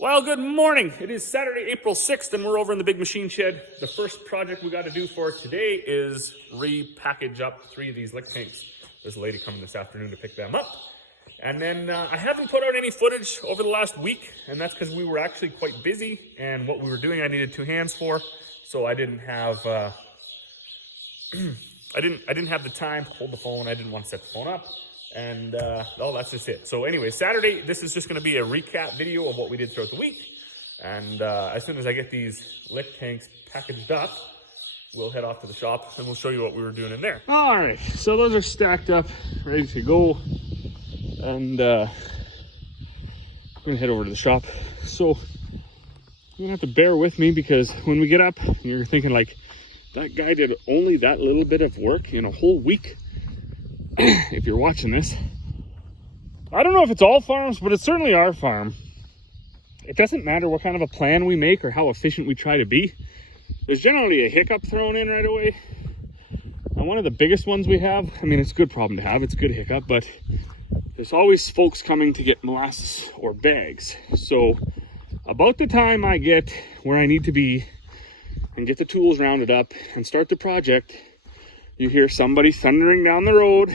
Well, good morning. It is Saturday, April 6th, and we're over in the big machine shed. The first project we got to do for today is repackage up 3 of these lick tanks. There's a lady coming this afternoon to pick them up. And then I haven't put out any footage over the last week, and that's because we were actually quite busy, and what we were doing I needed 2 hands for, so I didn't have I didn't have the time to hold the phone. I didn't want to set the phone up. And that's just it. So anyway, Saturday, this is just going to be a recap video of what we did throughout the week. And as soon as I get these lick tanks packaged up, we'll head off to the shop and we'll show you what we were doing in there. All right, so those are stacked up, ready to go. And I'm going to head over to the shop. So you're going to have to bear with me because when we get up, you're thinking like, that guy did only that little bit of work in a whole week. If you're watching this, I don't know if it's all farms, but it's certainly our farm. It doesn't matter what kind of a plan we make or how efficient we try to be. There's generally a hiccup thrown in right away. And one of the biggest ones we have, I mean, it's a good problem to have, it's a good hiccup, but there's always folks coming to get molasses or bags. So about the time I get where I need to be and get the tools rounded up and start the project, you hear somebody thundering down the road,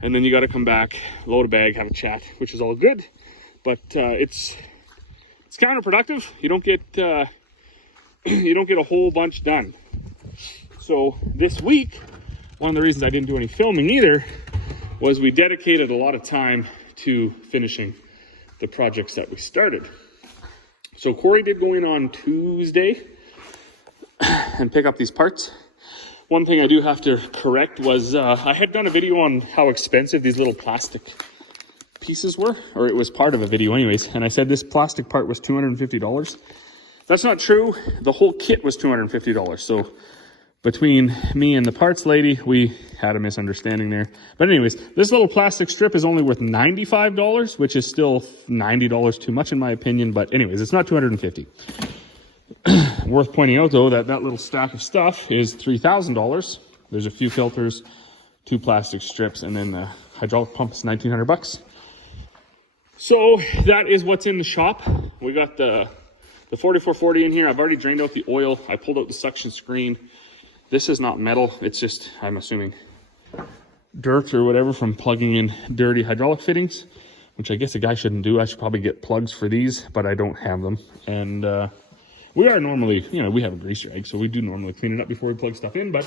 and then you got to come back, load a bag, have a chat, which is all good, but it's counterproductive. You don't get a whole bunch done. So this week, one of the reasons I didn't do any filming either was we dedicated a lot of time to finishing the projects that we started. So Corey did go in on Tuesday and pick up these parts. One thing I do have to correct was I had done a video on how expensive these little plastic pieces were, or it was part of a video anyways, and I said this plastic part was $250. That's not true. The whole kit was $250. So between me and the parts lady, we had a misunderstanding there. But anyways, this little plastic strip is only worth $95, which is still $90 too much in my opinion, but anyways, it's not $250. Worth pointing out though that little stack of stuff is $3,000. There's a few filters, 2 plastic strips, and then the hydraulic pump is $1,900. So that is what's in the shop. We got the 4440 in here. I've already drained out the oil. I pulled out the suction screen. This is not metal. It's just, I'm assuming, dirt or whatever from plugging in dirty hydraulic fittings, which I guess a guy shouldn't do. I should probably get plugs for these, but I don't have them. And we are normally, we have a grease rag, so we do normally clean it up before we plug stuff in. But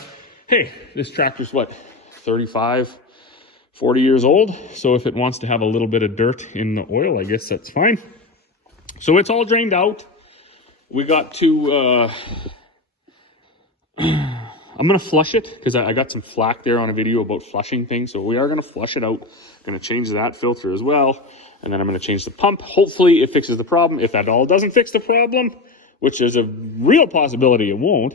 hey, this tractor's what, 35, 40 years old. So if it wants to have a little bit of dirt in the oil, I guess that's fine. So it's all drained out. We got to, I'm going to flush it because I got some flack there on a video about flushing things. So we are going to flush it out. Going to change that filter as well. And then I'm going to change the pump. Hopefully it fixes the problem. If that all doesn't fix the problem, which is a real possibility it won't,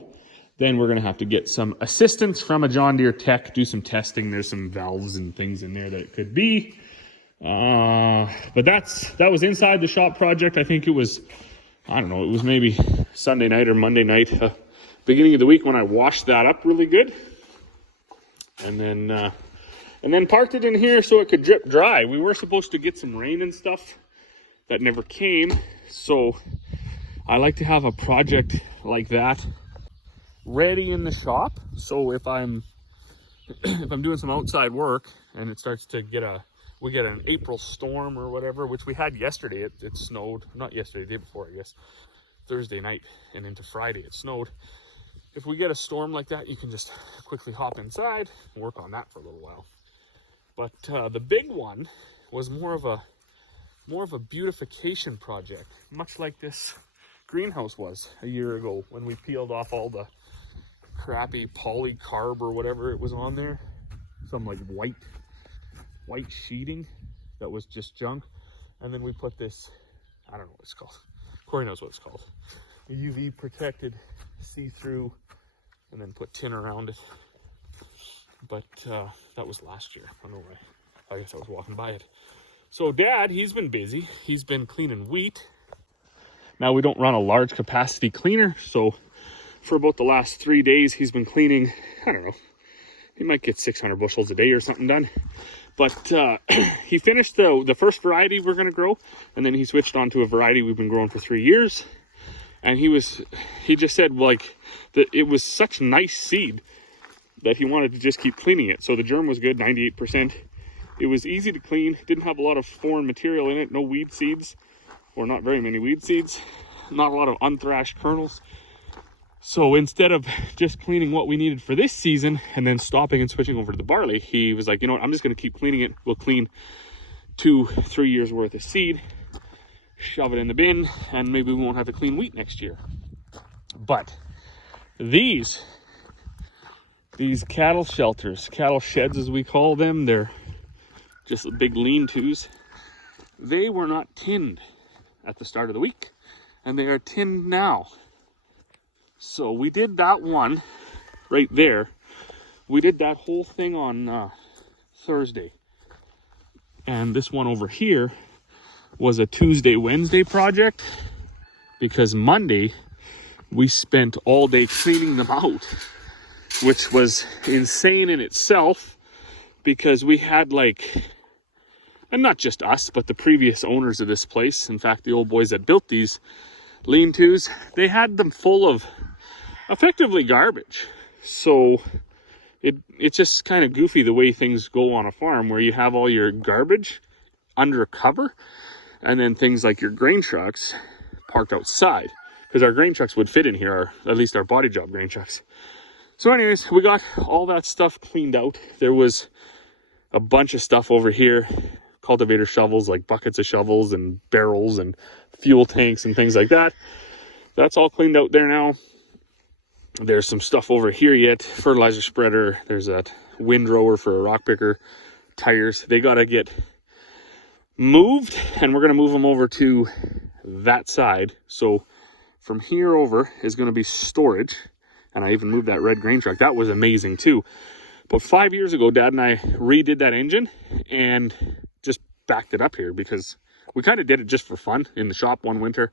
then we're going to have to get some assistance from a John Deere tech, do some testing. There's some valves and things in there that it could be. But that was inside the shop project. I think it was, I don't know, it was maybe Sunday night or Monday night, beginning of the week when I washed that up really good. And then parked it in here so it could drip dry. We were supposed to get some rain and stuff that never came. So I like to have a project like that ready in the shop. So if I'm doing some outside work and it starts to we get an April storm or whatever, which we had yesterday. It snowed, not yesterday, the day before, I guess, Thursday night and into Friday it snowed. If we get a storm like that, you can just quickly hop inside and work on that for a little while. But the big one was more of a beautification project, much like this greenhouse was a year ago when we peeled off all the crappy polycarb or whatever it was on there, some like white sheeting that was just junk, and then we put this, I don't know what it's called, Corey knows what it's called, a UV protected see-through, and then put tin around it. But that was last year. I don't know why. I guess I was walking by it. So Dad, he's been busy. He's been cleaning wheat. Now we don't run a large capacity cleaner, so for about the last 3 days he's been cleaning, I don't know, he might get 600 bushels a day or something done. But he finished the first variety we're going to grow, and then he switched on to a variety we've been growing for 3 years. And he just said, like, that it was such nice seed that he wanted to just keep cleaning it. So the germ was good, 98%. It was easy to clean, didn't have a lot of foreign material in it, no weed seeds, or not very many weed seeds, not a lot of unthrashed kernels. So instead of just cleaning what we needed for this season and then stopping and switching over to the barley, he was like, you know what, I'm just going to keep cleaning it. We'll clean 2-3 years worth of seed, shove it in the bin, and maybe we won't have to clean wheat next year. But these cattle shelters, cattle sheds as we call them, they're just big lean-tos. They were not tinned at the start of the week, and they are tinned now. So we did that one right there. We did that whole thing on Thursday. And this one over here was a Tuesday, Wednesday project, because Monday we spent all day cleaning them out, which was insane in itself, because we had and not just us, but the previous owners of this place, in fact, the old boys that built these lean-tos, they had them full of effectively garbage. So it's just kind of goofy the way things go on a farm, where you have all your garbage under cover, and then things like your grain trucks parked outside, because our grain trucks would fit in here, at least our body job grain trucks. So anyways, we got all that stuff cleaned out. There was a bunch of stuff over here, cultivator shovels, like buckets of shovels and barrels and fuel tanks and things like that. That's all cleaned out there now. There's some stuff over here yet, fertilizer spreader, there's that windrower for a rock picker, tires. They got to get moved, and we're going to move them over to that side. So from here over is going to be storage, and I even moved that red grain truck. That was amazing too. But 5 years ago, Dad and I redid that engine and just backed it up here, because we kind of did it just for fun in the shop one winter.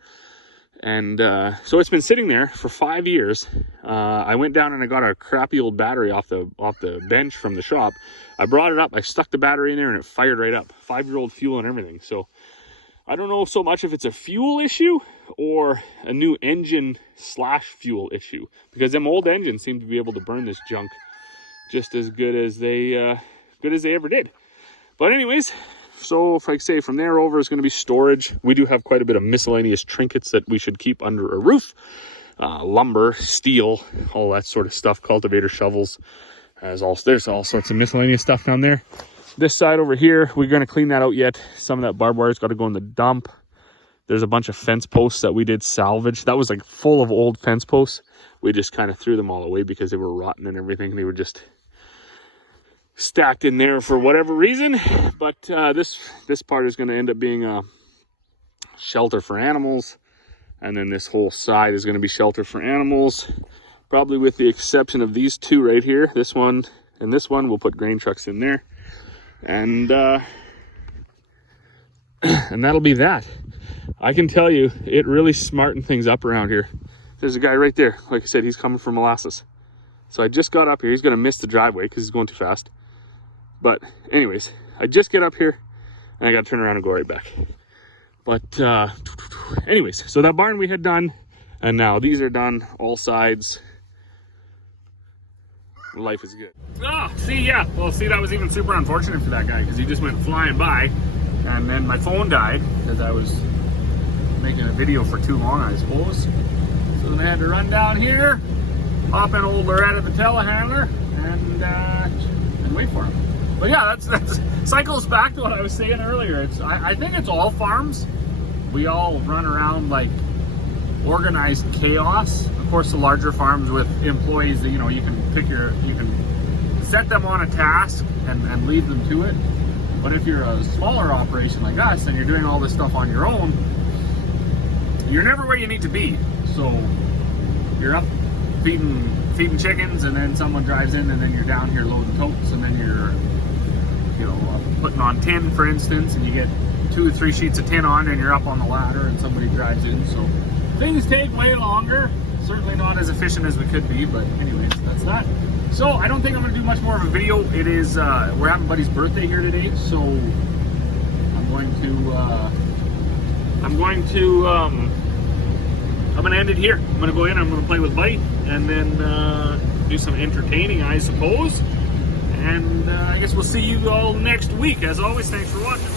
And so it's been sitting there for 5 years. I went down and I got a crappy old battery off the bench from the shop. I brought it up, I stuck the battery in there, and it fired right up. 5-year-old fuel and everything. So I don't know so much if it's a fuel issue or a new engine / fuel issue, because them old engines seem to be able to burn this junk just as good as they ever did. But anyways, so if I say from there over is going to be storage. We do have quite a bit of miscellaneous trinkets that we should keep under a roof. Lumber, steel, all that sort of stuff, cultivator shovels. There's all sorts of miscellaneous stuff down there. This side over here, we're going to clean that out yet. Some of that barbed wire's got to go in the dump. There's a bunch of fence posts that we did salvage. That was like full of old fence posts. We just kind of threw them all away because they were rotten and everything. They were just stacked in there for whatever reason. But this part is going to end up being a shelter for animals, and then this whole side is going to be shelter for animals, probably with the exception of these two right here. This one and this one, we'll put grain trucks in there, and that'll be that. I can tell you, it really smartened things up around here. There's a guy right there. Like I said, he's coming from Molasses. So I just got up here. He's going to miss the driveway because he's going too fast. But anyways, I just get up here and I got to turn around and go right back. But anyways, so that barn we had done, and now these are done, all sides. Life is good. Oh, see, yeah. Well, see, that was even super unfortunate for that guy because he just went flying by, and then my phone died because I was making a video for too long, I suppose. So then I had to run down here, hop in old Loretta the telehandler, and wait for him. But yeah, that's cycles back to what I was saying earlier. I think it's all farms. We all run around like organized chaos. Of course, the larger farms with employees that, you can set them on a task and lead them to it. But if you're a smaller operation like us and you're doing all this stuff on your own, you're never where you need to be. So you're up feeding chickens, and then someone drives in, and then you're down here loading totes, and then you're putting on tin, for instance, and you get 2 or 3 sheets of tin on, and you're up on the ladder, and somebody drives in. So things take way longer. Certainly not as efficient as we could be, but anyways, that's that. So I don't think I'm gonna do much more of a video. It is we're having Buddy's birthday here today, so I'm gonna end it here. I'm gonna go in, I'm gonna play with Buddy, and then do some entertaining, I suppose. And I guess we'll see you all next week. As always, thanks for watching.